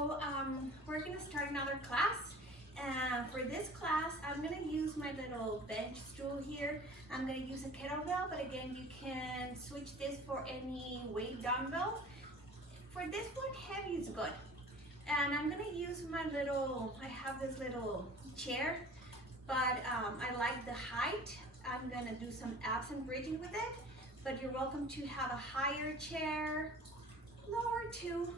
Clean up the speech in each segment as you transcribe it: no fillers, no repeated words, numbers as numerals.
We're gonna start another class. And for this class, I'm gonna use my little bench stool here. I'm gonna use a kettlebell, but again, you can switch this for any weight dumbbell. For this one, heavy is good. And I'm gonna use my I have this little chair, but I like the height. I'm gonna do some abs and bridging with it, but you're welcome to have a higher chair, lower too.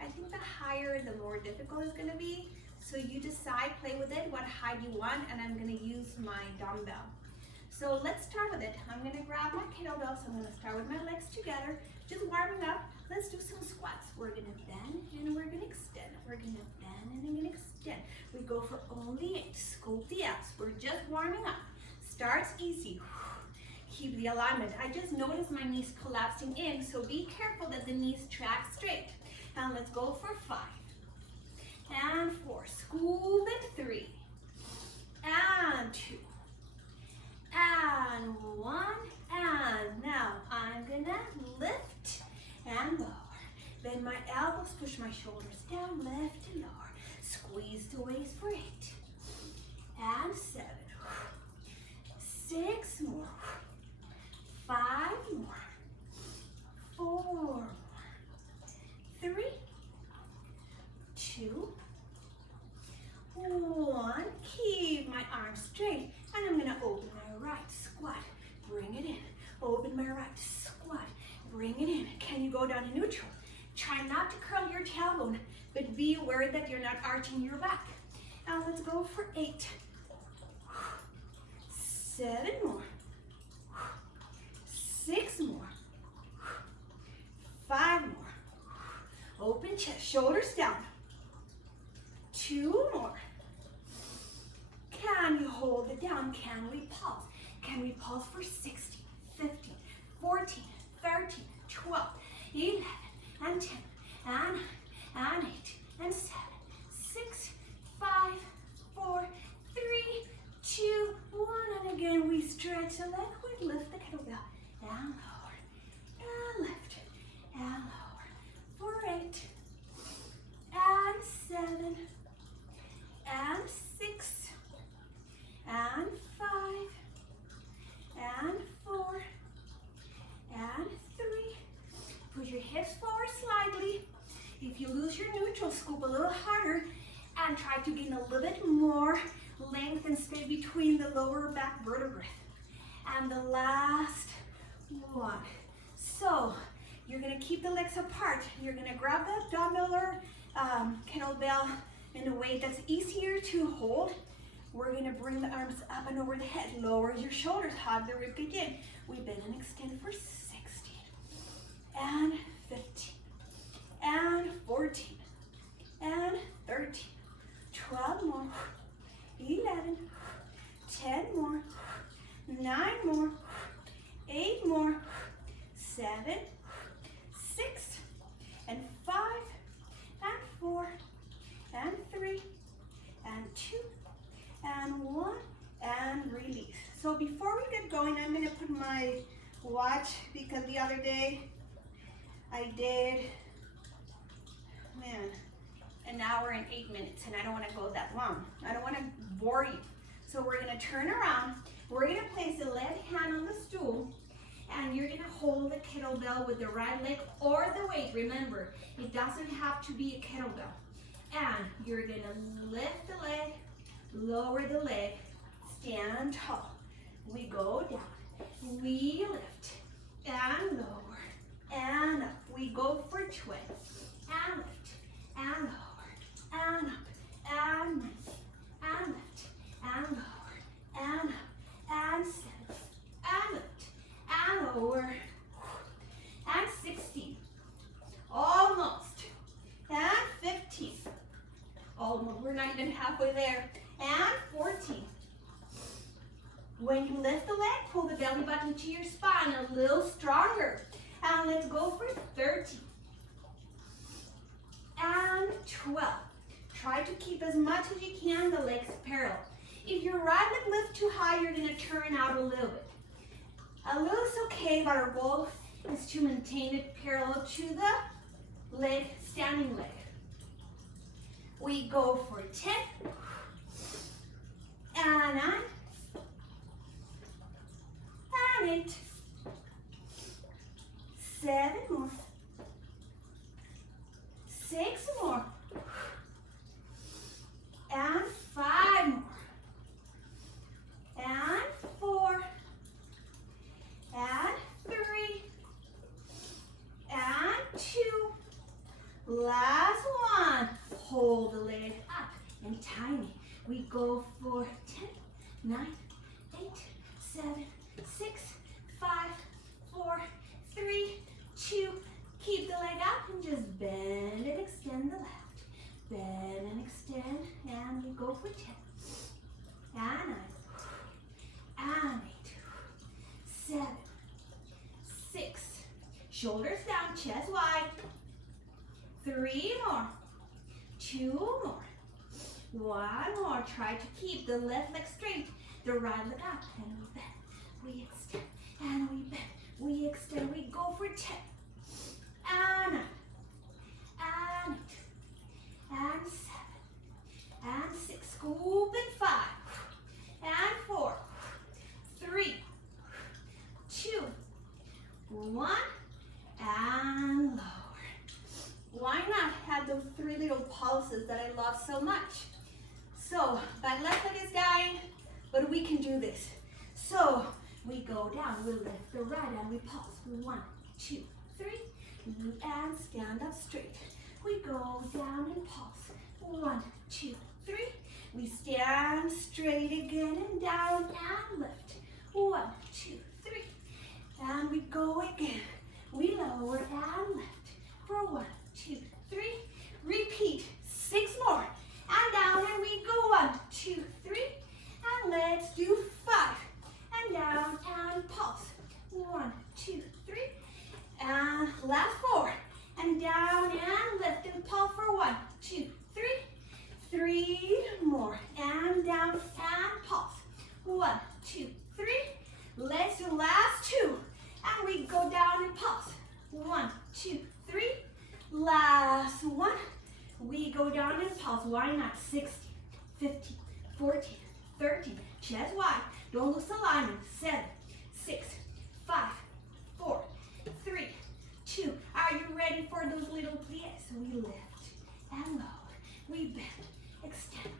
I think the higher, the more difficult it's gonna be. So you decide, play with it, what height you want, and I'm gonna use my dumbbell. So let's start with it. I'm gonna grab my kettlebell, so I'm gonna start with my legs together, just warming up. Let's do some squats. We're gonna bend and we're gonna extend. We're gonna bend and I'm gonna extend. We go for only 8, scoop the abs. We're just warming up. Starts easy. Keep the alignment. I just noticed my knees collapsing in, so be careful that the knees track straight. And let's go for 5 and 4, scoop it, 3 and 2 and 1, and now I'm gonna lift and lower. Bend my elbows, push my shoulders down, lift and lower. Squeeze the waist for 8 and 7, 6 more, 5 more, 4 more, 3, 2, 1. Keep my arms straight, and I'm gonna open my right squat, bring it in. Open my right squat, bring it in. Can you go down to neutral? Try not to curl your tailbone, but be aware that you're not arching your back. Now let's go for 8, 7 more, 6 more, 5 more. Open chest, shoulders down. 2 more. Can you hold it down? Can we pause? Can we pause for 16, 15, 14, 13, 12, 11, and 10, and 9, and 8, and 7, 6, 5, 4, 3, 2, 1. And again, we stretch the leg. We lift the kettlebell. And lower. And lift. And lower. For 8, and 7, and 6, and 5, and 4, and 3. Put your hips forward slightly. If you lose your neutral, scoop a little harder and try to gain a little bit more length and space between the lower back vertebrae. And the last one. So you're gonna keep the legs apart. You're gonna grab the dumbbell or kettlebell in a way that's easier to hold. We're gonna bring the arms up and over the head. Lower your shoulders, hug the ribcage in. We bend and extend for 16, and 15, and 14, and 13, 12 more, 11, 10 more, 9 more, 8 more, 7, 6, and 5, and 4, and 3, and 2, and 1, and release. So before we get going, I'm gonna put my watch, because the other day I did, an hour and 8 minutes, and I don't wanna go that long. I don't wanna bore you. So we're gonna turn around. We're gonna place the left hand on the stool, and you're gonna hold the kettlebell with the right leg or the weight. Remember, it doesn't have to be a kettlebell. And you're gonna lift the leg, lower the leg, stand tall. We go down, we lift, and lower, and up. We go for 20, and lift, and lower, and up, and lift, and lift, and lower, and up, and 7, and lift, and lower, and 16, almost, and 15, almost, we're not even halfway there, and 14. When you lift the leg, pull the belly button to your spine a little stronger. And let's go for 13. And 12. Try to keep as much as you can the legs parallel. If your right leg lifts too high, you're gonna turn out a little bit. A little is okay, but our goal is to maintain it parallel to the leg, standing leg. We go for 10. And 9. And 8. 7 more. 6 more. And 5 more. And 4. And 3. And 2. Last one. Hold the leg up and tiny. We go for 10, 9, 8, 7, 6, 5, 4, 3, 2. Keep the leg up and just bend and extend the left. Bend and extend, and we go for 10. And 9. And 8. 7. 6. Shoulders down, chest wide. 3 more. 2 more. 1 more. Try to keep the left leg straight, the right leg up, and we bend. We extend, and we bend. We extend. We go for 10. And 9. And 8. And 7. And 6. Scoop it. 5. And 4. 3. 2. 1. And lower. Why not have those 3 little pulses that I love so much? So, my left leg is dying, but we can do this. So, we go down, we lift the right and we pulse. 1, 2, 3, and stand up straight. We go down and pulse. 1, 2, 3. We stand straight again and down and lift. 1, 2, 3. And we go again. We lower and lift for 1, 2, 3. Repeat. 6 more. And down and we go 1, 2, 3. And let's do 5. And down and pulse. 1, 2, 3. And last 4. And down and lift and pulse for 1, 2, 3. 3 more. And down and pulse. 1, 2, 3. Let's do last 2. And we go down and pulse. 1, 2, 3. Last one. We go down and pulse. Why not? 16, 15, 14, 13. Chest wide. Don't lose alignment. 7, 6, 5, 4, 3, 2. Are you ready for those little plies? We lift and lower. We bend, extend.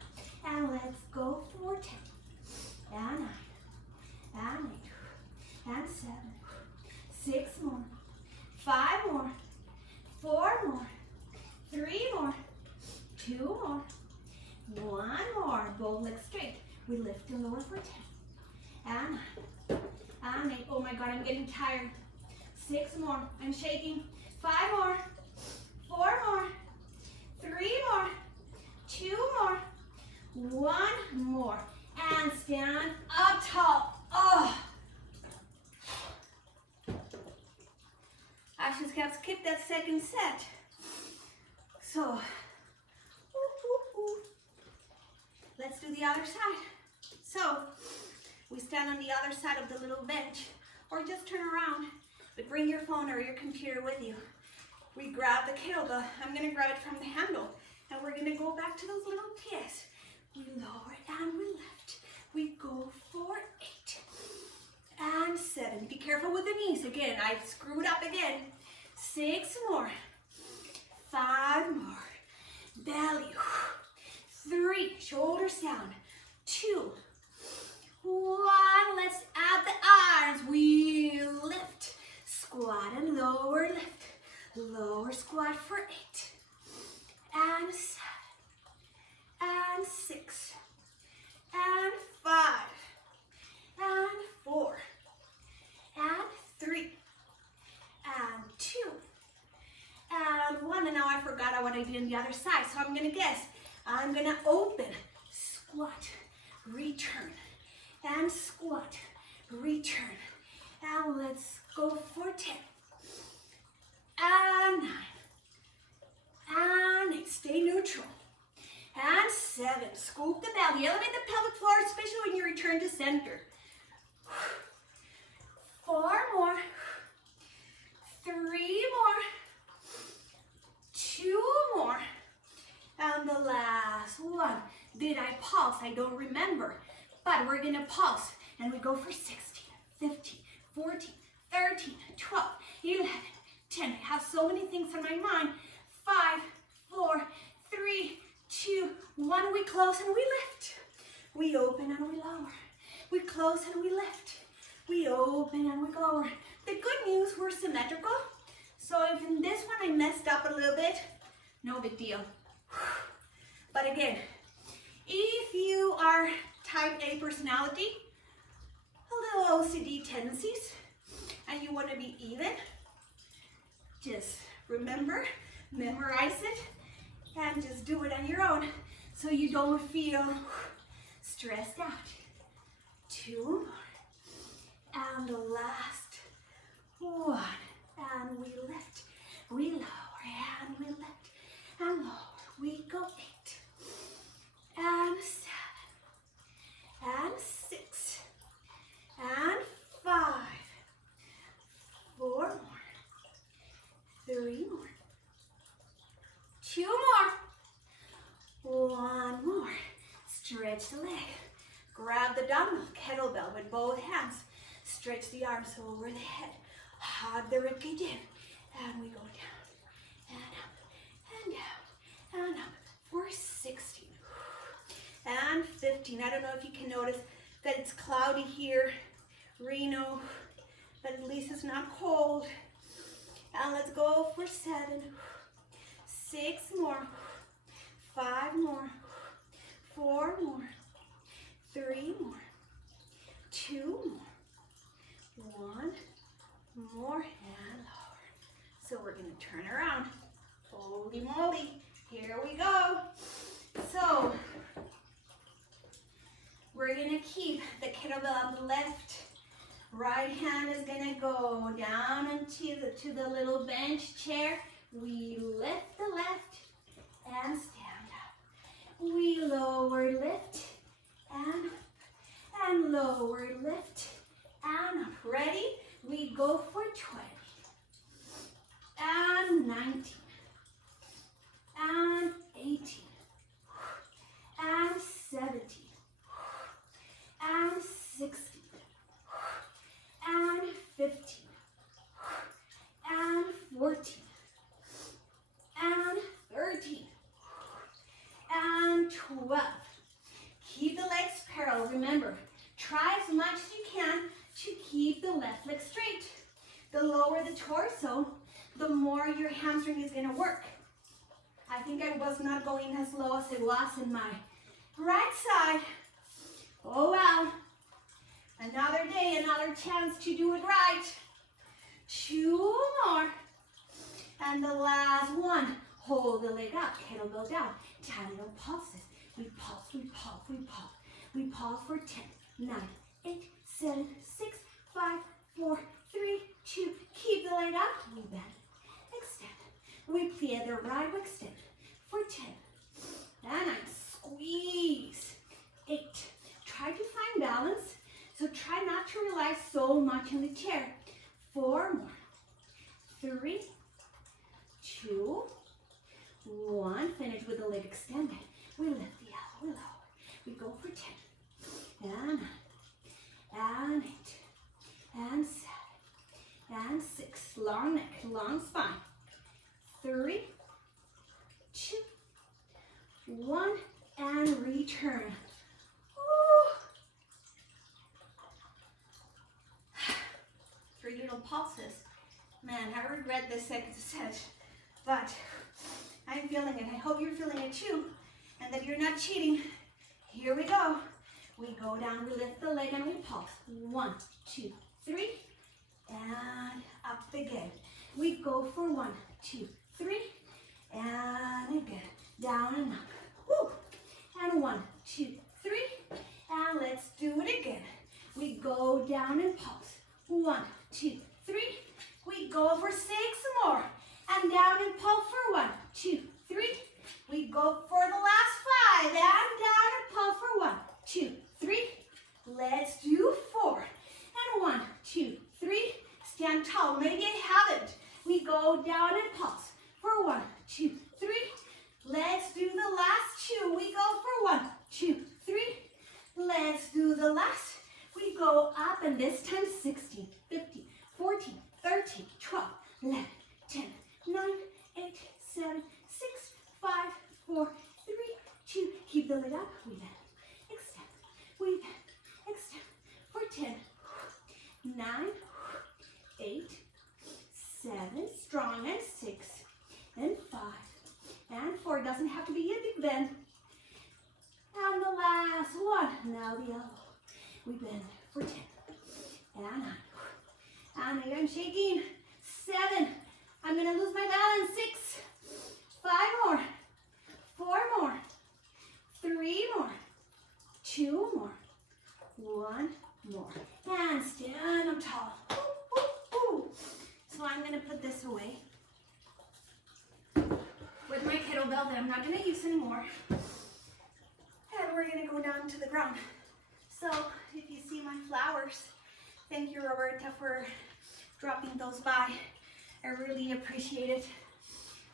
And let's go for 10. And 9. And 8. And 7. 6 more. 5 more. 4 more. 3 more. 2 more. 1 more. Both legs straight. We lift and lower for 10. And 9. And 8. Oh my God, I'm getting tired. 6 more. I'm shaking. 5 more. 4 more. 3 more. 2 more. 1 more. And stand up tall. Oh. I just got to skip that second set. So, let's do the other side. So, we stand on the other side of the little bench, or just turn around, but bring your phone or your computer with you. We grab the kettlebell. I'm gonna grab it from the handle, and we're gonna go back to those little pies. We lower and we lift. We go for 8 and 7. Be careful with the knees. Again, I screwed up again. 6 more. 5 more. Belly. 3. Shoulders down. 2. 1. Let's add the arms. We lift. Squat and lower lift. Lower squat for 8. And 7. And 6. And 5. And 4. And 3. And 2. And 1. And now I forgot what I did on the other side. So I'm going to guess. I'm going to open, squat, return, and squat, return. And let's go for 10. And 9. And 8. Stay neutral. And 7. Scoop the belly. Elevate the pelvic floor, especially when you return to center. 4 more. 3 more. 2 more. And the last one. Did I pulse? I don't remember. But we're gonna pulse. And we go for 16, 15, 14, 13, 12, 11, 10. I have so many things on my mind. 5, 4, 3, 2, 1. We close and we lift. We open and we lower. We close and we lift. We open and we lower. The good news, we're symmetrical. So if in this one I messed up a little bit, no big deal. But again, if you are type A personality, a little OCD tendencies, and you want to be even, just remember, memorize it, and just do it on your own so you don't feel stressed out. 2 more. And the last one. And we lift, we lower, and we lift, and lower. We go 8, and 7, and 6, and 5, 4 more, 3 more, 2 more, 1 more. Stretch the leg. Grab the dumbbell, kettlebell with both hands. Stretch the arms over the head. Hug the ribcage in. And we go down, and up, and down, and up. For 16. And 15. I don't know if you can notice that it's cloudy here. Reno. But at least it's not cold. And let's go for 7. 6 more. 5 more. 4 more. 3 more. 2 more. 1 more, and lower. So we're going to turn around. Holy moly. Here we go. So we're going to keep the kettlebell on the left. Right hand is going to go down into the little bench chair. We lift the left and stand up. We lower, lift, and up, and lower, lift, and up. Ready? We go for 20, and 19, and 18, and 17, and 16, and 15, and 14, and 13, and 12. Keep the legs parallel. Remember, try as much as you can to keep the left leg straight. The lower the torso, the more your hamstring is going to work. I think I was not going as low as it was in my right side. Oh well. Another day, another chance to do it right. 2 more. And the last one. Hold the leg up, kettlebell down. Tiny little pulses. We pulse, we pulse, we pulse. We pulse for 10, 9, 8, 7, 6, 5, 4, 3, 2. Keep the leg up. We bend. Extend. We plie the right leg extend for 10. And 9. Squeeze. 8. Try to find balance. So try not to rely so much on the chair. 4 more. 3, 2, 1. Finish with the leg extended. We lift the elbow, we lower. We go for 10. And 9. And 8. And 7. And 6. Long neck, long spine. 3, 2, 1. And return. Ooh. 3 little pulses. Man, I regret this second set. But I'm feeling it. I hope you're feeling it too. And that you're not cheating. Here we go. We go down, we lift the leg, and we pulse. 1, 2, 3. And up again. We go for 1, 2, 3. And again. Down and up. Woo. And 1, 2, 3. And let's do it again. We go down and pulse. 1, 2, 3. We go for 6 more. And down and pulse for 1, 2, 3. We go for the last 5. And down and pulse for 1, 2, 3. Let's do 4. And 1, 2, 3. Stand tall. Maybe I haven't. We go down and pulse for 1, 4. It doesn't have to be a big bend. And the last one. Now the elbow. We bend for 10. And 9. And again, shaking. 7. I'm going to lose my balance. 6. 5 more. 4 more. 3 more. 2 more. 1 more. And stand up tall. Ooh, ooh, ooh. So I'm going to put this away with my kettlebell that I'm not going to use anymore. And we're going to go down to the ground. So if you see my flowers, thank you, Roberta, for dropping those by. I really appreciate it.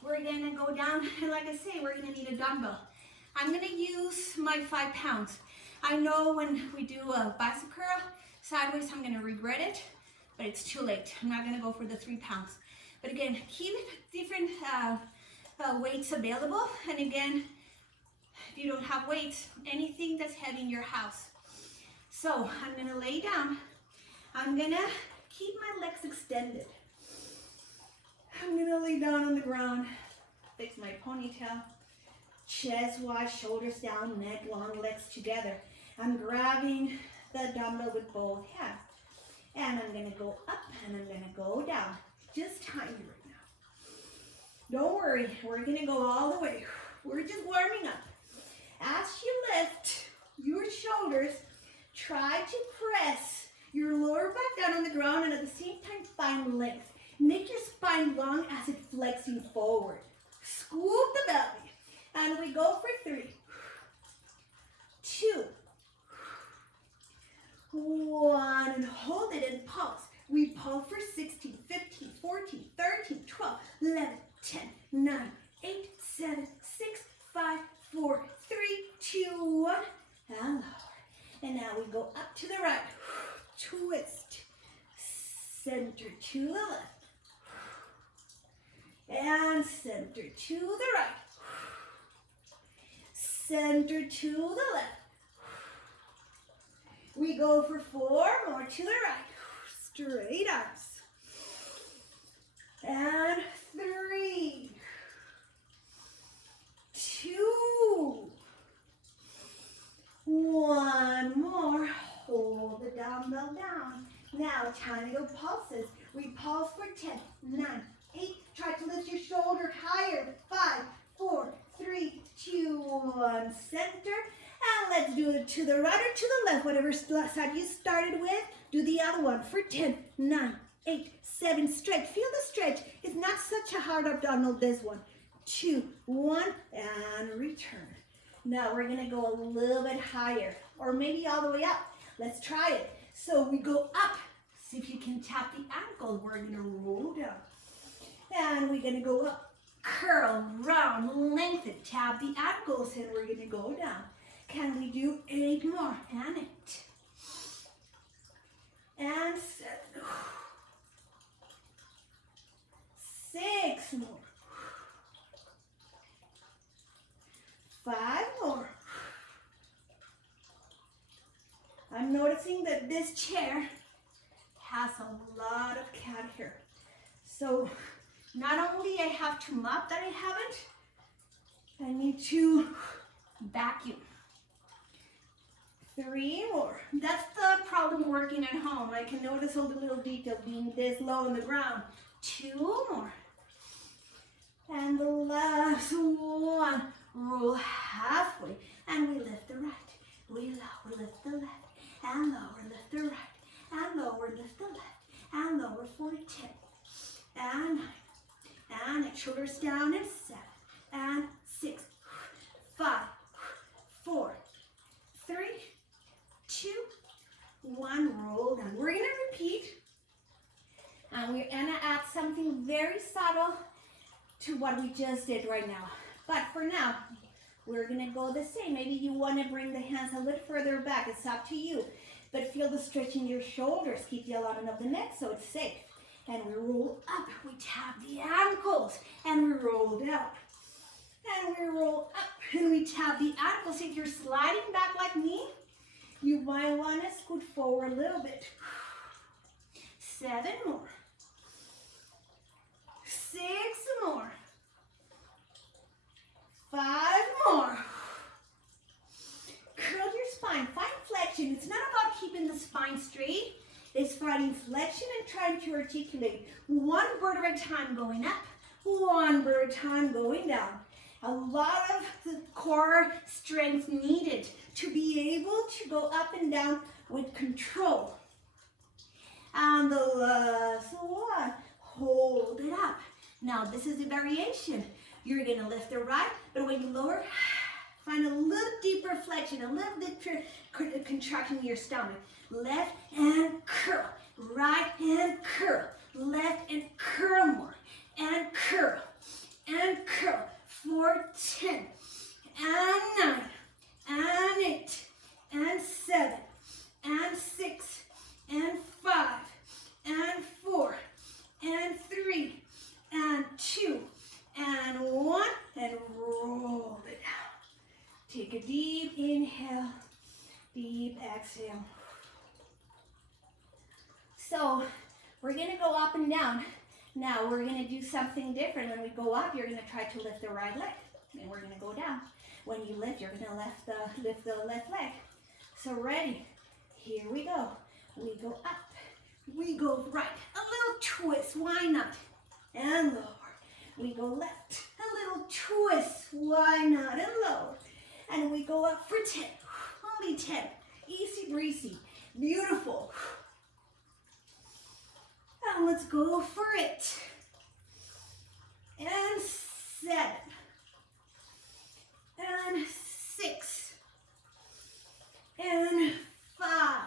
We're going to go down, and like I say, we're going to need a dumbbell. I'm going to use my 5 pounds. I know when we do a bicep curl sideways, I'm going to regret it, but it's too late. I'm not going to go for the 3 pounds. But again, keep different weights available. And again, if you don't have weights, anything that's heavy in your house. So I'm going to lay down. I'm going to keep my legs extended. I'm going to lay down on the ground, fix my ponytail, chest wide, shoulders down, neck long, legs together. I'm grabbing the dumbbell with both hands. And I'm going to go up and I'm going to go down. Just tiny right now. Don't worry, we're going to go all the way. We're just warming up. As you lift your shoulders, try to press your lower back down on the ground and at the same time find length. Make your spine long as it's flexing forward. Scoop the belly. And we go for 3, 2, 1. And hold it and pulse. We pulse for 16, 15, 14, 13, 12, 11, 10, 9, 8, 7, 6, 5, 4, 3, 2, 1. And lower. And now we go up to the right. Twist. Center to the left. And center to the right. Center to the left. We go for 4 more to the right. Straight arms. And 3, 2, 1 more. Hold the dumbbell down. Now, tiny little pulses. We pulse for 10, 9, 8. Try to lift your shoulder higher. 5, 4, 3, 2, 1. Center. And let's do it to the right or to the left. Whatever side you started with, do the other one for 10, 9, 8, 7. Stretch. Feel the stretch. It's not such a hard abdominal, this one. 2, 1, and return. Now we're going to go a little bit higher, or maybe all the way up. Let's try it. So we go up. See if you can tap the ankle. We're going to roll down. And we're going to go up. Curl, round, lengthen. Tap the ankles, and we're going to go down. Can we do 8 more? And 8. And 7. 6 more. 5 more. I'm noticing that this chair has a lot of cat hair. So not only I have to mop that I haven't, I need to vacuum. 3 more. That's the problem working at home. I can notice all the little details being this low on the ground. 2 more. And the last one. Roll halfway. And we lift the right. We lower, lift the left. And lower, lift the right. And lower, lift the left. And lower for 10. And 9. And 8. Shoulders down. And 7. And 6. 5. 4. 3. 2, 1, roll down. We're going to repeat. And we're going to add something very subtle to what we just did right now. But for now, we're going to go the same. Maybe you want to bring the hands a little further back. It's up to you. But feel the stretch in your shoulders. Keep the alignment of the neck so it's safe. And we roll up. We tap the ankles. And we roll down. And we roll up. And we tap the ankles. If you're sliding back like me, you might want to scoot forward a little bit. 7 more. 6 more. 5 finding flexion and trying to articulate. One vertebra at a time going up, one vertebra at a time going down. A lot of the core strength needed to be able to go up and down with control. And the last one, hold it up. Now this is a variation. You're gonna lift the right, but when you lower, find a little deeper flexion, a little deeper contraction in your stomach. Left and curl, right and curl, left and curl more, and curl, and curl. 4, 10, and 9, and 8, and 7, and 6, and 5, and 4, and 3, and 2, and 1, and roll it out. Take a deep inhale, deep exhale. So we're gonna go up and down. Now we're gonna do something different. When we go up, you're gonna try to lift the right leg. And we're gonna go down. When you lift, you're gonna lift the left leg. So ready? Here we go. We go up. We go right. A little twist, why not? And lower. We go left. A little twist, why not? And lower. And we go up for 10. Only 10. Easy breezy. Beautiful. And let's go for it. And 7. And 6. And 5.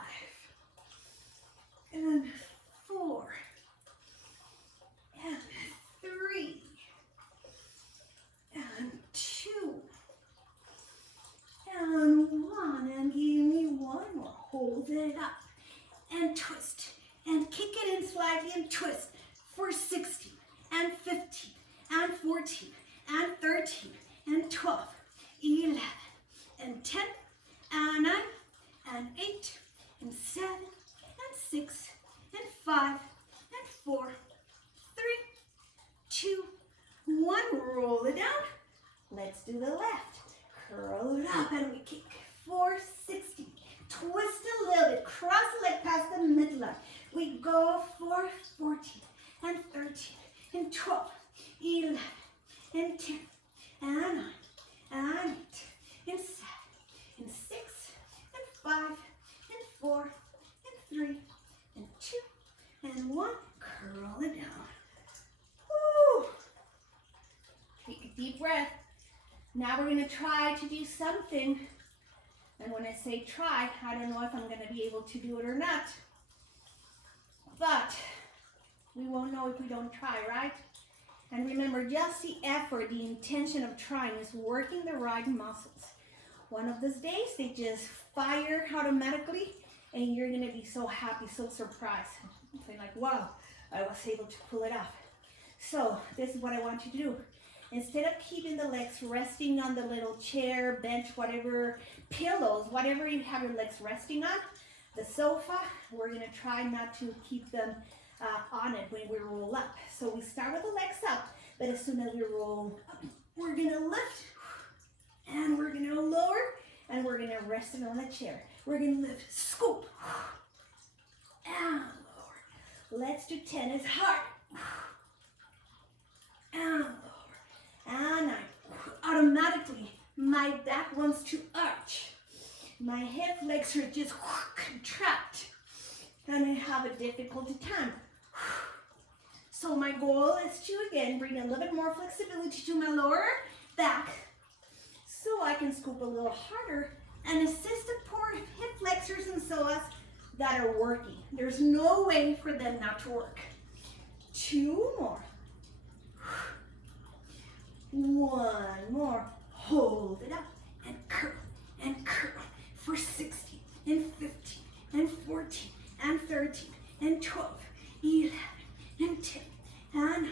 And 4. And 3. And 2. And 1. And give me one more. Hold it up. And twist. And kick it in slightly and twist for 16, and 15, and 14, and 13, and 12, 11, and 10, and 9, and 8, and 7, and 6, and 5, and 4, 3, 2, 1. Roll it down. Let's do the left. Curl it up and we kick for 16. Twist a little bit. Cross the leg past the midline. We go for 14, and 13, and 12, 11, and 10, and 9, and 8, and 7, and 6, and 5, and 4, and 3, and 2, and 1. Curl it down. Woo. Take a deep breath. Now we're going to try to do something. And when I say try, I don't know if I'm going to be able to do it or not. But we won't know if we don't try, right? And remember, just the effort, the intention of trying is working the right muscles. One of these days, they just fire automatically, and you're going to be so happy, so surprised. Saying like, wow, I was able to pull it off. So this is what I want you to do. Instead of keeping the legs resting on the little chair, bench, whatever, pillows, whatever you have your legs resting on, the sofa, we're going to try not to keep them on it when we roll up. So we start with the legs up, but as soon as we roll up, we're going to lift, and we're going to lower, and we're going to rest it on the chair. We're going to lift, scoop, and lower. Let's do 10 as hard, and lower. And automatically, my back wants to arch. My hip flexors are just contract. And I have a difficulty time. So my goal is to, again, bring a little bit more flexibility to my lower back so I can scoop a little harder and assist the poor hip flexors and psoas that are working. There's no way for them not to work. 2 more. 1 more. Hold it up and curl for 16, and 15, and 14, and 13, and 12, 11, and 10, and 9,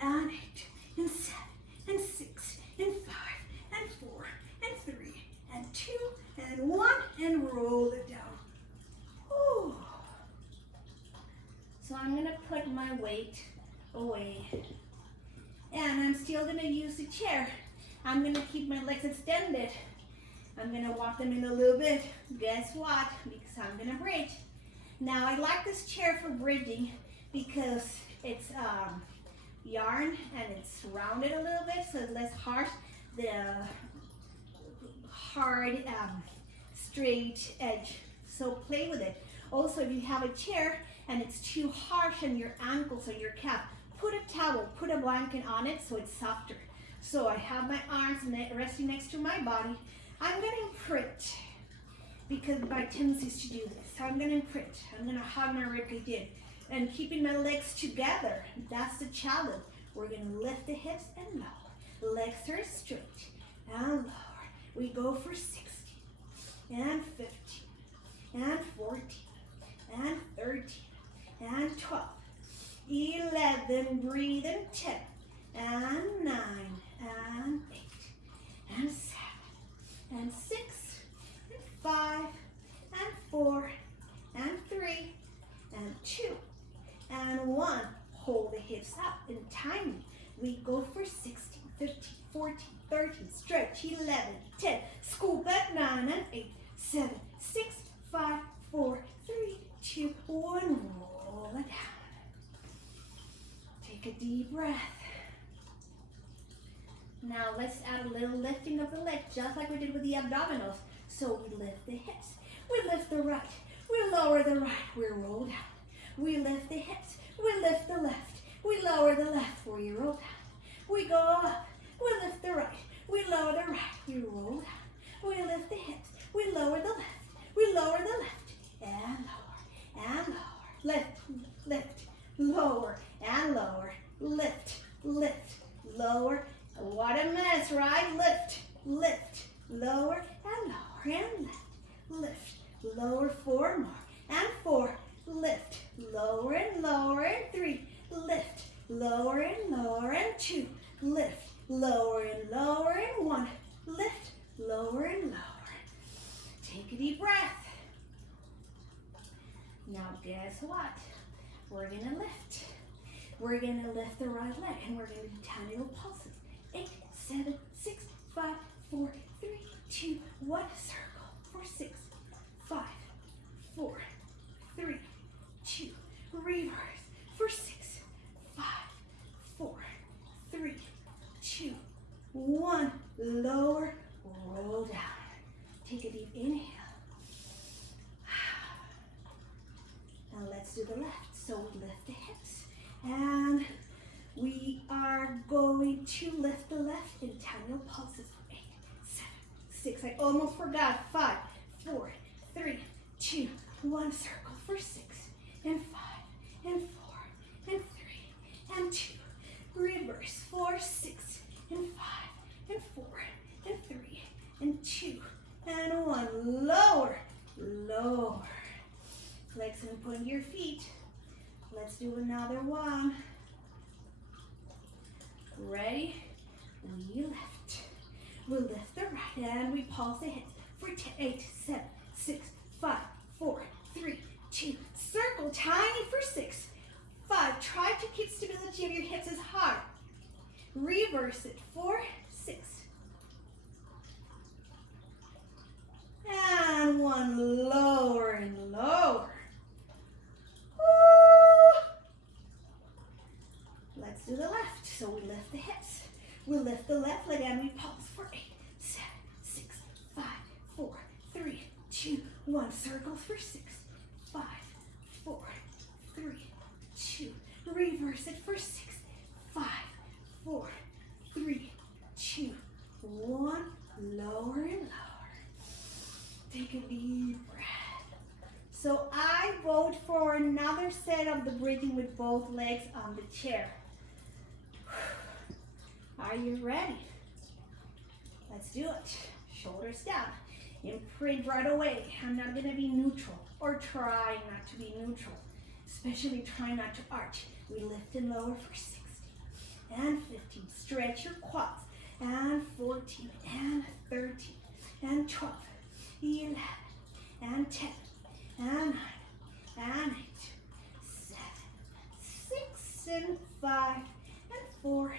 and 8, and 7, and 6, and 5, and 4, and 3, and 2, and 1, and roll it down. Whew. So I'm going to put my weight away. And I'm still going to use the chair. I'm going to keep my legs extended. I'm going to walk them in a little bit. Guess what? Because I'm going to bridge. Now I like this chair for bridging because it's yarn and it's rounded a little bit, so it's less harsh. The hard straight edge. So play with it. Also, if you have a chair and it's too harsh on your ankles or your calf, put a towel, put a blanket on it so it's softer. So I have my arms resting next to my body. I'm going to imprint because my tendency is to do this. So I'm going to imprint. I'm going to hug my ribcage in and keeping my legs together. That's the challenge. We're going to lift the hips and lower. Legs are straight and lower. We go for 60 and 15 and 14 and 13 and 12, 11, breathe, and 10 and 9 and 8 and 7 and 6 and 5 and 4 and 3 and 2 and 1. Hold the hips up and timing. We go for 16, 15, 14, 13, stretch, 11, 10, scoop at 9 and 8, 7, 6, 5, 4, 3, 2, 1, roll it down. Take a deep breath. Now let's add a little lifting of the leg, just like we did with the abdominals. So we lift the hips, we lift the right, we lower the right, we roll down. We lift the hips, we lift the left, we lower the left, we roll down. We go up, we lift the right, we lower the right, we roll down. We lift the hips, we lower the left, we lower the left, and lower, and lower. Lift, lift, lower, and lower. Lift, lift, lower. What a mess, right? Lift, lift, lower, and lower, and lift, lift, lower, 4 more, and 4, lift, lower, and 3, lift, lower, and 2, lift, lower, and 1, lift, lower, and lower. Take a deep breath. Now guess what? We're gonna lift. We're gonna lift the right leg and we're gonna do tiny little pulses. 8, 7, 6, 5, 4, 3, 2, 1. Circle for 6, 5, 4, 3, 2. Reverse for 6, 5, 4, 3, 2, 1. Lower, roll down. Take a deep inhale. Now let's do the left. So we lift the hips and we are going to lift the left in tiny little pulses. 8, 7, 6. I almost forgot. 5, 4, 3, 2, 1. Circle for 6 and 5 and 4 and 3 and 2. Reverse for 6 and 5 and 4 and 3 and 2 and 1. Lower, lower. Flex and point your feet. Let's do another one. Ready? We lift. We lift the right and we pulse the hips for 10, 8, 7, 6, 5, 4, 3, 2. Circle tiny for 6, 5. Try to keep stability of your hips as hard. Reverse it for 6. And 1. Lower and lower. Let's do the left. So we lift the hips. We lift the left leg and we pulse for 8, 7, 6, 5, 4, 3, 2, 1. Circles for 6, 5, 4, 3, 2. Reverse it for 6, 5, 4, 3, 2, 1. Lower and lower. Take a deep breath. So I vote for another set of the bridging with both legs on the chair. Are you ready? Let's do it. Shoulders down. Imprint right away. I'm not going to be neutral or try not to be neutral. Especially try not to arch. We lift and lower for 60 and 15. Stretch your quads. And 14 and 13 and 12, 11 and 10 and 9 and 8, 7, 6 and 5 and 4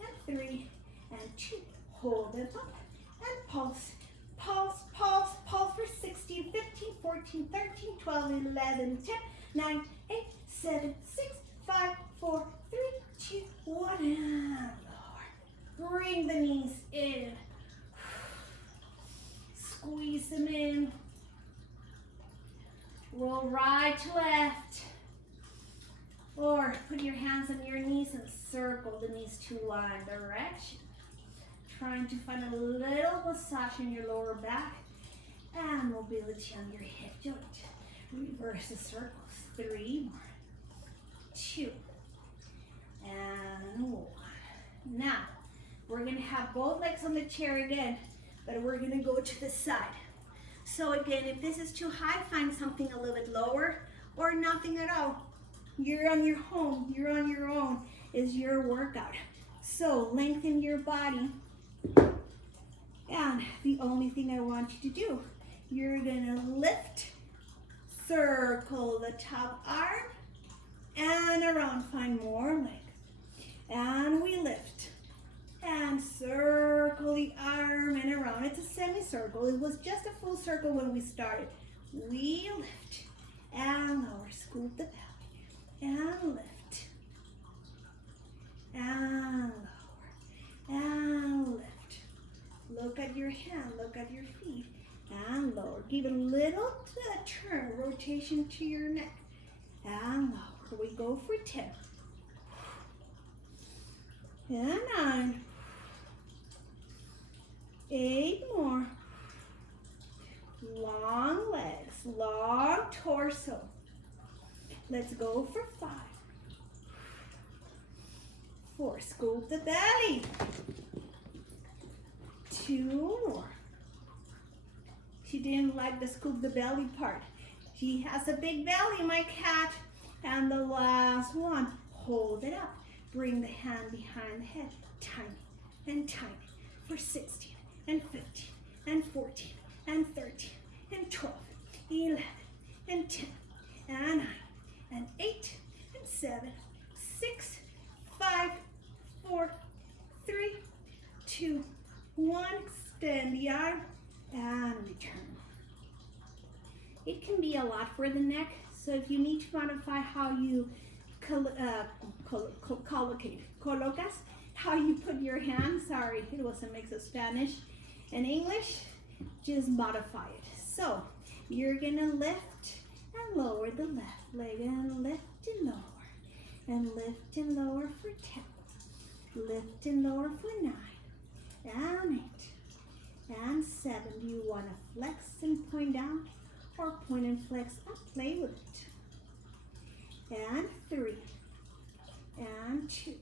and 3 and 2. Hold them up and pulse. Pulse, pulse, pulse for 16, 15, 14, 13, 12, 11, 10, 9, 8, 7, 6, 5, 4, 3, 2, 1, and lower. Bring the knees in. Squeeze them in. Roll right to left. Or put your hands on your knees and circle the knees to one direction. Trying to find a little massage in your lower back and mobility on your hip joint. Reverse the circles. 3 more. 2. And 1. Now, we're going to have both legs on the chair again, but we're going to go to the side. So again, if this is too high, find something a little bit lower or nothing at all. You're on your home, you're on your own, is your workout. So lengthen your body. And the only thing I want you to do, you're gonna lift, circle the top arm, and around, find more leg. And we lift, and circle the arm and around. It's a semicircle. It was just a full circle when we started. We lift, and lower, scoop the belly. And lift, and lower, and lift. Look at your hand, look at your feet, and lower. Give a little turn, rotation to your neck, and lower. We go for 10, and 9, 8 more. Long legs, long torso. Let's go for 5, 4, scoop the belly. 2 more. She didn't like the scoop the belly part. She has a big belly, my cat. And the last one, hold it up. Bring the hand behind the head, tiny and tiny for 16 and 15 and 14 and 13 and 12, 11 and 10 and 9. And 8, and 7, 6, 5, 4, 3, 2, 1. Extend the arm and return. It can be a lot for the neck, so if you need to modify how you colocas, how you put your hands, sorry, it was a mix of Spanish and English, just modify it. So you're gonna lift and lower the left leg, and lift and lower, and lift and lower for 10, lift and lower for 9, and 8, and 7. Do you want to flex and point down, or point and flex up? Play with it. And 3, and 2,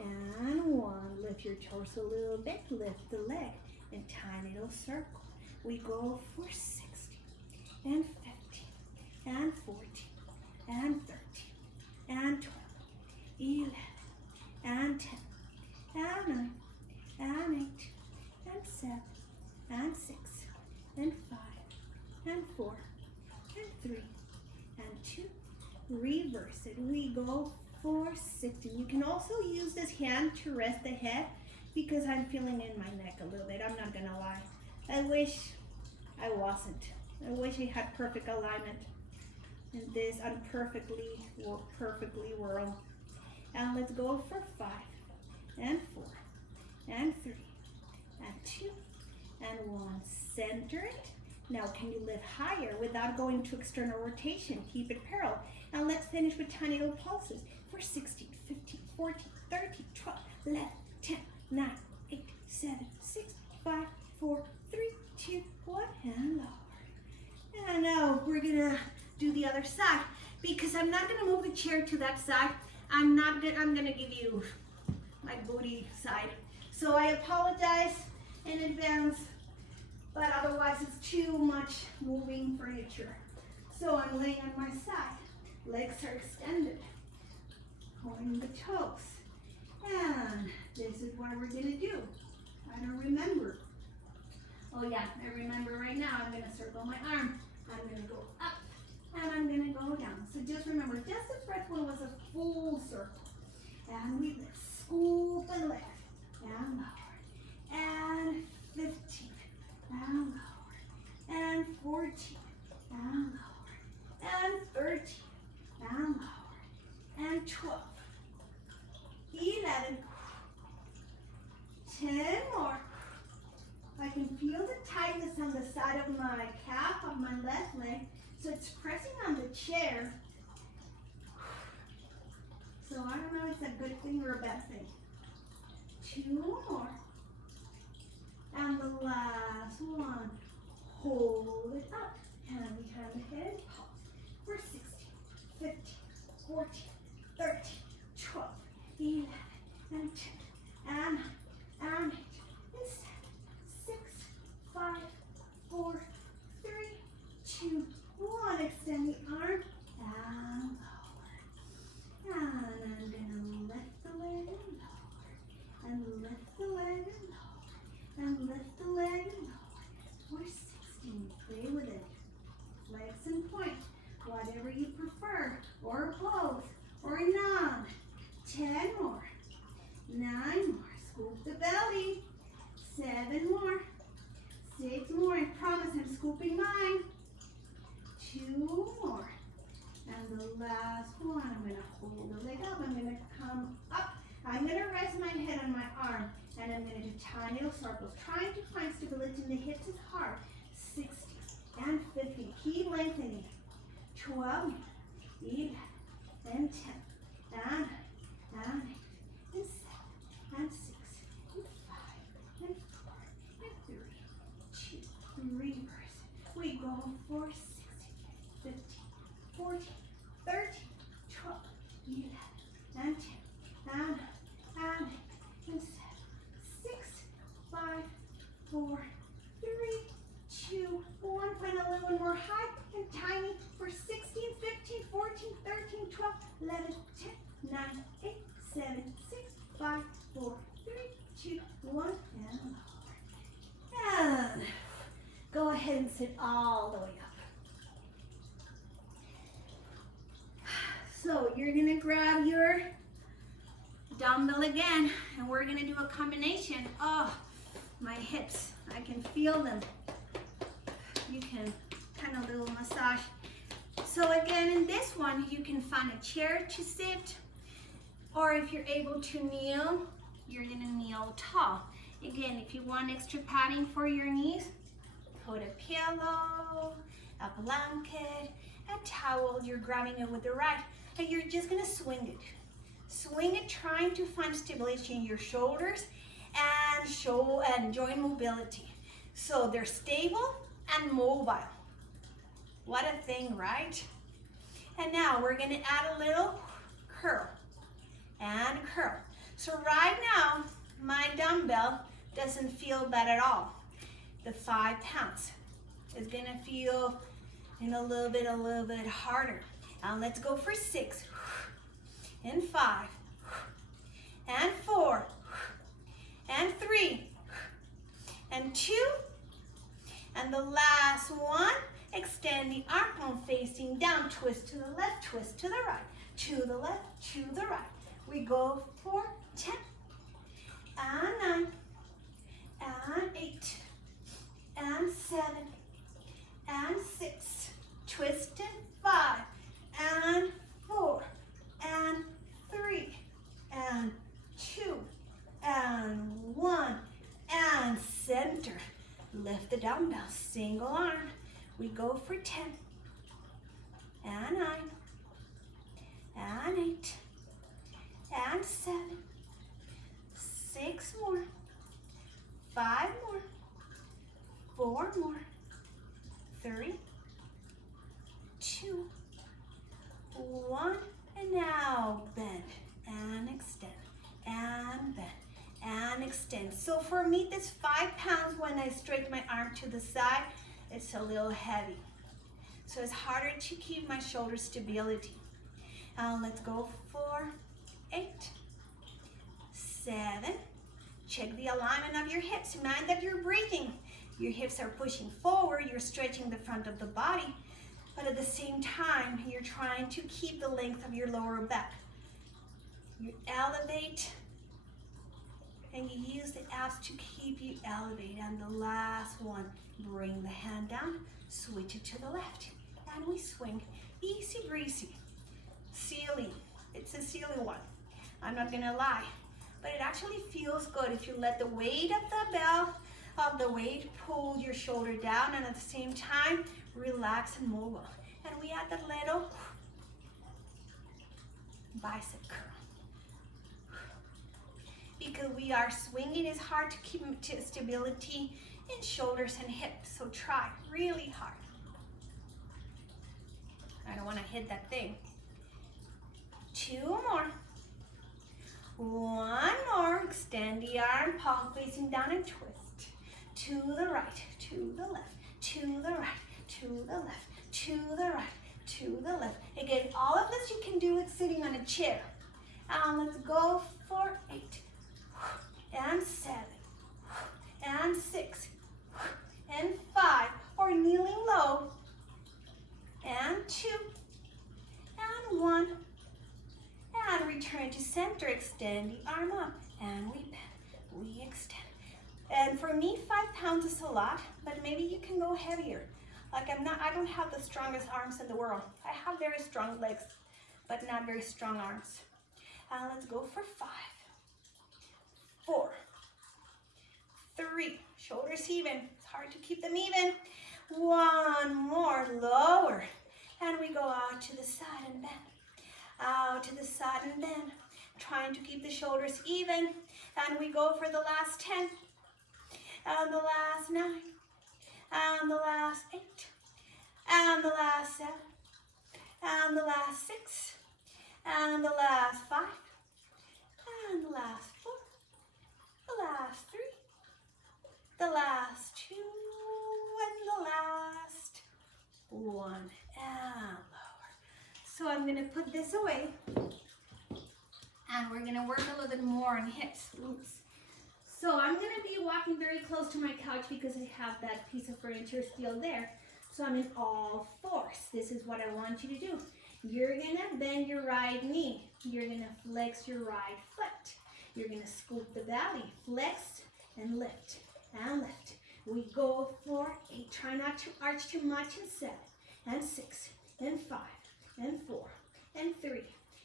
and 1. Lift your torso a little bit, lift the leg, and tiny little circle. We go for 60, and 50, and 14, and 13, and 12, 11, and 10, and 9, and 8, and 7, and 6, and 5, and 4, and 3, and 2. Reverse it. We go for 60. You can also use this hand to rest the head because I'm feeling in my neck a little bit. I'm not gonna lie. I wish I wasn't. I wish I had perfect alignment. And this I'm perfectly whirl. And let's go for 5, and 4, and 3, and 2, and 1. Center it. Now can you lift higher without going to external rotation? Keep it parallel. And let's finish with tiny little pulses for 16, 15, 14, 13, 12, 11, 10, 9, 8, 7, 6, 5, 4, 3, 2, 1, and lower. And now we're gonna do the other side because I'm not gonna move the chair to that side. I'm gonna give you my booty side. So I apologize in advance, but otherwise it's too much moving furniture. So I'm laying on my side. Legs are extended. Holding the toes. And this is what we're gonna do. I don't remember. Oh yeah, I remember right now. I'm gonna circle my arm. I'm gonna go up and I'm gonna go down. So just remember, just the first one was a full circle. And we lift, scoop and lift, and lower. And 15, and lower. And 14, it's pressing on the chair. So I don't know if it's a good thing or a bad thing. 2 more. And the last one. Hold it up. Hand behind the head. Pause for 16, 15, 14, 13, 12, 11, and 10, and 9, and 8, and 7, 6, 5, 4, 3, 2, 1. Extend the arm and lower. And I'm going to lift the leg and lower. And lift the leg and lower. And lift the leg and lower. We're 16. Play with it. Flex and point. Whatever you prefer. Or both. Or none. 10 more. 9 more. Scoop the belly. 7 more. 6 more. I promise I'm scooping mine. 2 more. And the last one. I'm going to hold the leg up. I'm going to come up. I'm going to rest my head on my arm. And I'm going to do tiny little circles. Trying to find stability in the hips is hard. 60 and 50. Keep lengthening. 12, 11, and 10, and 9, and 8, and 7, and 6, and 5, and 4, and 3, 2, reverse. We go for 60, 15, 14, 13, 12, 11, and 10, and 8, and 7, 6, 5, 4, 3, 2, 1. Find a little more high and tiny for 16, 15, 14, 13, 12, 11, 10, 9, 8, 7, 6, 5, 4, 3, 2, 1, and lower. And go ahead and sit all the way up. So you're gonna grab your dumbbell again, and we're gonna do a combination. Oh, my hips, I can feel them. You can kind of little massage. So again, in this one, you can find a chair to sit, or if you're able to kneel, you're gonna kneel tall. Again, if you want extra padding for your knees, put a pillow, a blanket, a towel. You're grabbing it with the right, and you're just gonna swing it. Swing it, trying to find stability in your shoulders and joint mobility. So they're stable and mobile. What a thing, right? And now we're gonna add a little curl and curl. So right now, my dumbbell doesn't feel bad at all. The 5 pounds is gonna feel a little bit harder. Now let's go for 6, and 5, and 4, and 3, and 2, and the last one. Extend the arm facing down, twist to the left, twist to the right, to the left, to the right. We go for 10, and 9, and 8, and 7, and 6, twist and 5, and 4, and 3, and 2, and 1, and center. Lift the dumbbell, single arm. We go for 10, and 9, and 8, and 7, 6 more, 5 more, 4 more, 3, 2, 1, and now bend and extend, and bend and extend. So for me, this 5 pounds, when I straighten my arm to the side, it's a little heavy. So it's harder to keep my shoulder stability. Let's go for 8, 7. Check the alignment of your hips. Mind that you're breathing. Your hips are pushing forward. You're stretching the front of the body. But at the same time, you're trying to keep the length of your lower back. You elevate, and you use the abs to keep you elevated. And the last one, bring the hand down, switch it to the left, and we swing. Easy breezy. Silly. It's a silly one. I'm not gonna lie. But it actually feels good if you let the weight of the weight pull your shoulder down, and at the same time, relax and mobile. And we add that little bicep curl. Because we are swinging, it's hard to keep stability in shoulders and hips. So try really hard. I don't want to hit that thing. 2 more. 1 more. Extend the arm, palm facing down and twist. To the right, to the left, to the right, to the left, to the right, to the left. Again, all of this you can do it sitting on a chair. Let's go for 8 and 7 and 6 and 5, or kneeling low, and 2 and 1, and return to center. Extend the arm up, and we bend, we extend. And for me, 5 pounds is a lot, but maybe you can go heavier. Like I don't have the strongest arms in the world. I have very strong legs, but not very strong arms. Let's go for 5, 4, 3, shoulders even. It's hard to keep them even. 1 more, lower. And we go out to the side and bend. Out to the side and bend. Trying to keep the shoulders even. And we go for the last 10. And the last 9. And the last 8. And the last 7. And the last 6. And the last 5. And the last 4. The last 3. The last 2. And the last 1. And lower. So I'm going to put this away. And we're going to work a little bit more on hips. Oops. So I'm going to be walking very close to my couch because I have that piece of furniture still there. So I'm in all fours. This is what I want you to do. You're going to bend your right knee. You're going to flex your right foot. You're going to scoop the belly. Flex and lift and lift. We go for 8. Try not to arch too much. And 7 and 6 and 5 and 4 and 3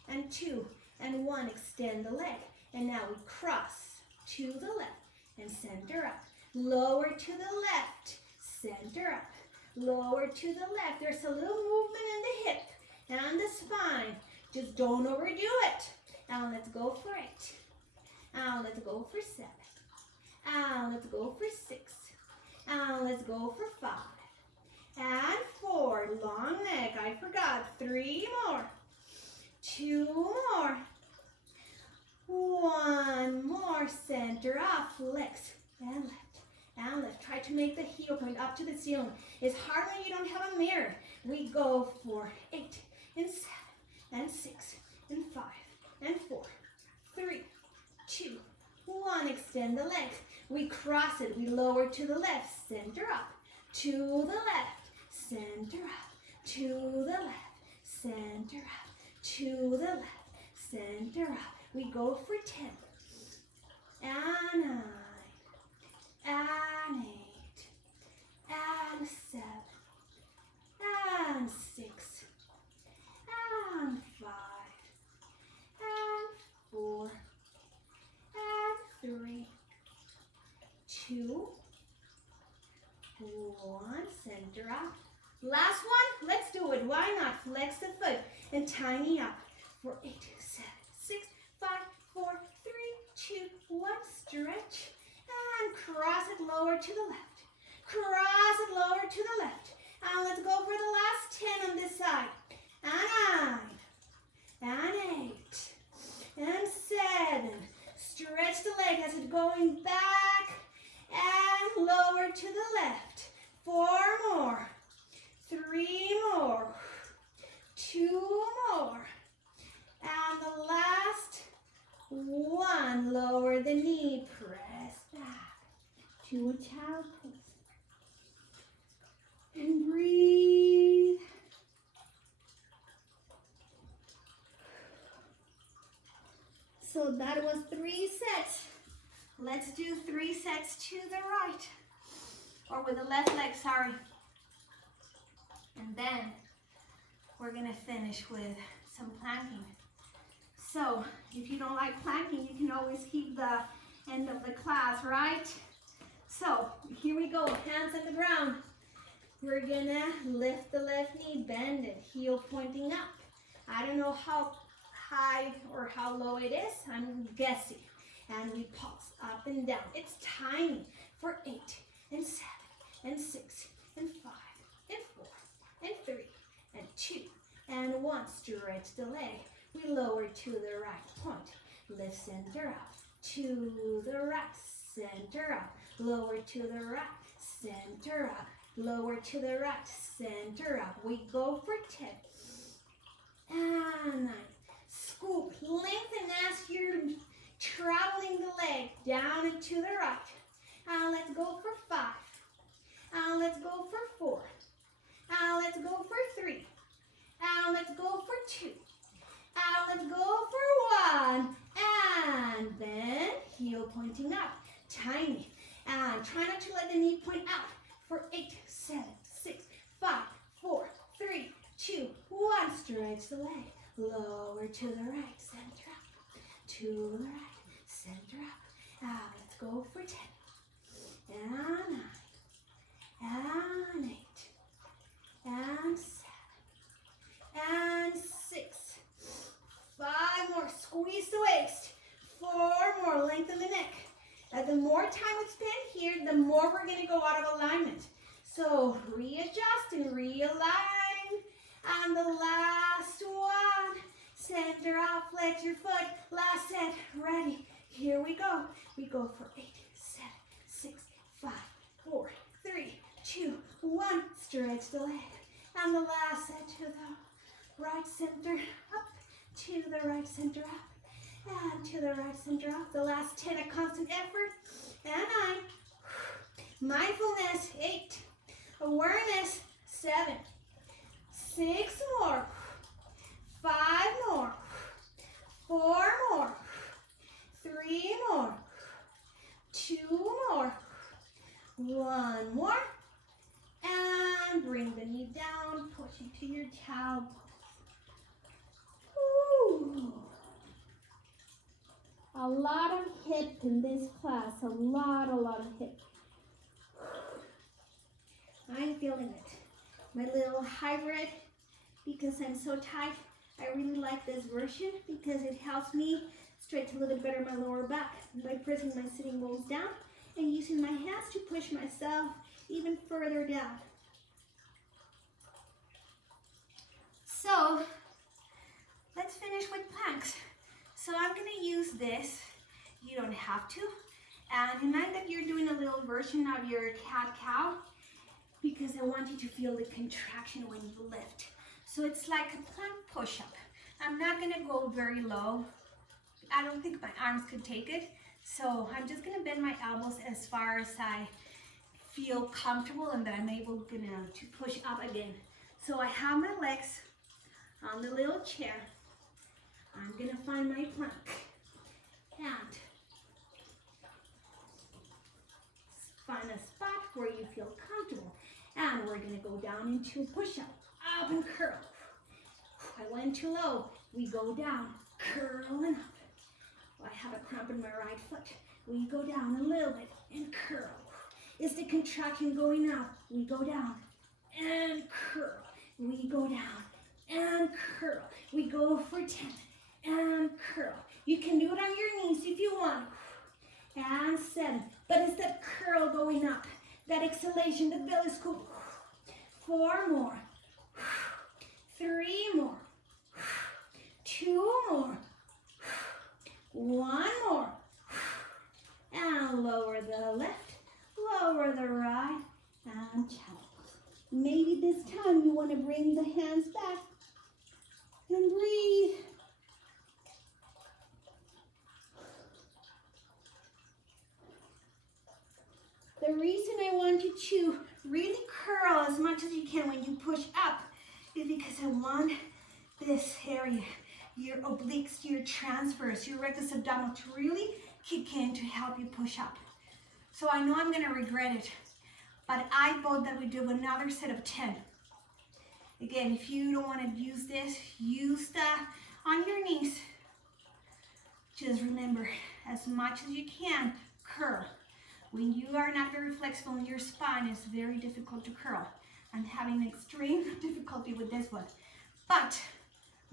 and 2 and 1. Extend the leg. And now we cross to the left and center up. Lower to the left, center up. Lower to the left. There's a little movement in the hip and the spine. Just don't overdo it. And let's go for 8. And let's go for 7. And let's go for 6. And let's go for 5. And 4. Long neck. I forgot. 3 more. 2 more. 1 more. Center up. Flex and lift. And lift. Try to make the heel point up to the ceiling. It's hard when you don't have a mirror. We go for 8 and 7 and 6 and 5 and 4, 3, 2, 1. Extend the legs. We cross it. We lower to the left. Center up. To the left. Center up. To the left. Center up. To the left. Center up. We go for 10 and 9 and 8 and 7 and 6 and 5 and 4 and 3, 2, 1. Center up. Last one. Let's do it. Why not? Flex the foot and tiny up for 8, 7, 6, 5, 4, 3, 2, 1. Stretch and cross it lower to the left. Cross it lower to the left. And let's go for the last 10 on this side. And 9 and 8 and 7. Stretch the leg as it's going back and lower to the left. 4 more. 3 more. 2 more. And the last 1. Lower the knee. Press back to a child pose. And breathe. So that was 3 sets. Let's do 3 sets to the right. Or with the left leg, sorry. And then we're going to finish with some planking. So if you don't like planking, you can always keep the end of the class, right? So here we go, hands on the ground. We're gonna lift the left knee, bend it, heel pointing up. I don't know how high or how low it is, I'm guessing. And we pulse up and down. It's tiny for 8 and 7 and 6 and 5 and 4 and 3 and 2 and 1. Stretch the leg. We lower to the right point. Lift center up. To the right. Center up. Lower to the right. Center up. Lower to the right. Center up. We go for 10. And 9. Scoop. Lengthen as you're traveling the leg down and to the right. And let's go for 5. And let's go for 4. And let's go for 3. And let's go for 2. And let's go for 1. And then heel pointing up. Tiny. And try not to let the knee point out. For 8, 7, 6, 5, 4, 3, 2, 1. Stretch the leg. Lower to the right. Center up. To the right. Center up. Let's go for 10. And 9. And 8. And 7. And 6. 5 more. Squeeze the waist. 4 more. Lengthen the neck. The more time we spend here, the more we're going to go out of alignment. So readjust and realign. And the last one. Center out. Flex your foot. Last set. Ready. Here we go. We go for 8, 7, 6, 5, 4, 3, 2, 1. Stretch the leg. And the last set to the right center up. To the right center up. And to the right center up. The last 10, a constant effort. And 9. Mindfulness, 8. Awareness, 7. 6 more. 5 more. 4 more. 3 more. 2 more. 1 more. And bring the knee down. Push into your tailbone. Ooh. A lot of hip in this class, a lot of hip. I'm feeling it. My little hybrid, because I'm so tight, I really like this version because it helps me stretch a little better my lower back by pressing my sitting bones down and using my hands to push myself even further down. So, let's finish with planks. So I'm going to use this. You don't have to. And imagine that you're doing a little version of your cat-cow because I want you to feel the contraction when you lift. So it's like a plank push-up. I'm not going to go very low. I don't think my arms could take it. So I'm just going to bend my elbows as far as I feel comfortable and that I'm able to push up again. So I have my legs on the little chair. I'm going to find my plank and find a spot where you feel comfortable. And we're going to go down into a push-up, up and curl. I went too low. We go down, curl and up. I have a cramp in my right foot. We go down a little bit and curl. Is the contraction going up? We go down and curl. We go down and curl. We go for 10. And curl. You can do it on your knees if you want. And 7. But it's that curl going up. That exhalation, the belly scoop. 4 more. 3 more. 2 more. 1 more. And lower the left. Lower the right. And challenge. Maybe this time you want to bring the hands back. And breathe. The reason I want you to really curl as much as you can when you push up is because I want this area, your obliques, your transverse, your rectus abdominal to really kick in to help you push up. So I know I'm going to regret it, but I vote that we do another set of 10. Again, if you don't want to use this, use that on your knees. Just remember, as much as you can, curl. When you are not very flexible in your spine, it's very difficult to curl. I'm having extreme difficulty with this one, but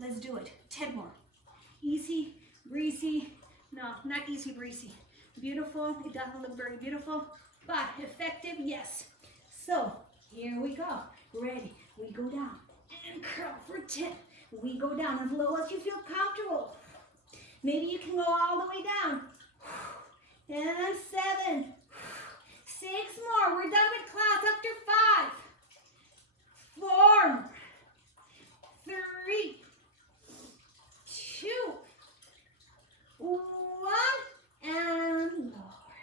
let's do it. 10 more. Easy, breezy. No, not easy, breezy. Beautiful. It doesn't look very beautiful, but effective, yes. So here we go. Ready? We go down and curl for 10. We go down as low as you feel comfortable. Maybe you can go all the way down. And 7. 6 more. We're done with class after 5. 4. 3. 2. 1. And lower.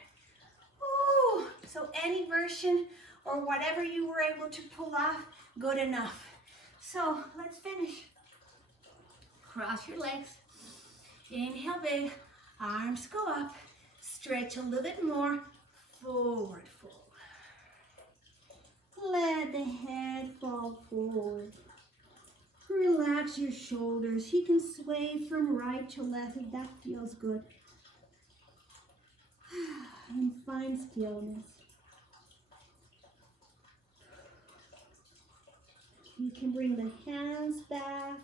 Ooh. So any version or whatever you were able to pull off, good enough. So let's finish. Cross your legs. Inhale big. Arms go up. Stretch a little bit more. Forward fold. Let the head fall forward. Relax your shoulders. You can sway from right to left if that feels good. And find stillness. You can bring the hands back,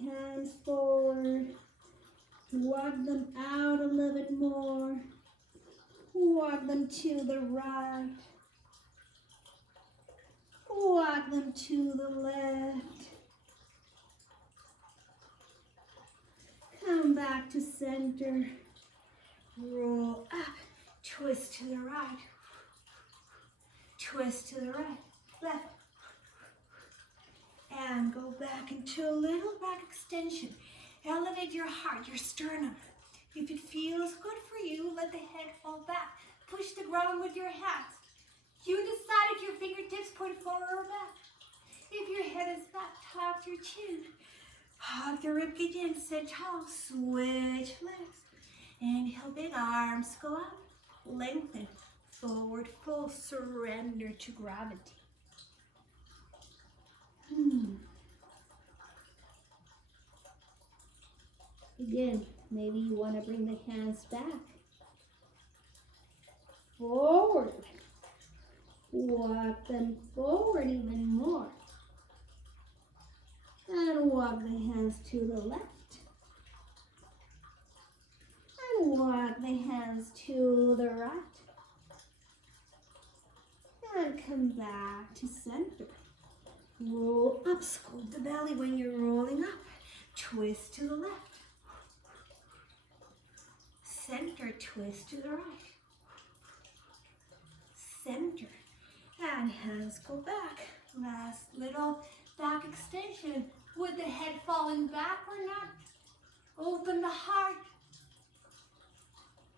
hands forward. Walk them out a little bit more. Walk them to the right. Walk them to the left. Come back to center. Roll up. Twist to the right. Twist to the right. Left. And go back into a little back extension. Elevate your heart, your sternum. If it feels good for you, let the head fall back. Push the ground with your hands. You decide if your fingertips point forward or back. If your head is back, tuck your chin. Hug the ribcage in, sit tall. Switch legs. Inhale, big arms go up. Lengthen. Forward fold. Surrender to gravity. Again, maybe you want to bring the hands back. Forward. Walk them forward even more. And walk the hands to the left. And walk the hands to the right. And come back to center. Roll up, scoop the belly when you're rolling up. Twist to the left. Center, twist to the right. Center. And hands go back. Last little back extension. With the head falling back or not. Open the heart.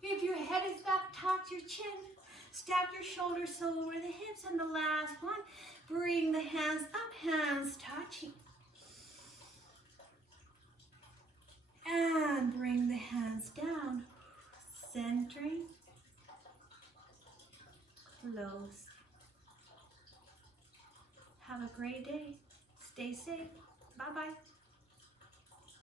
If your head is back, tuck your chin. Stack your shoulders over the hips. And the last one, bring the hands up, hands touching. And bring the hands down. Centering. Close. Have a great day. Stay safe. Bye-bye.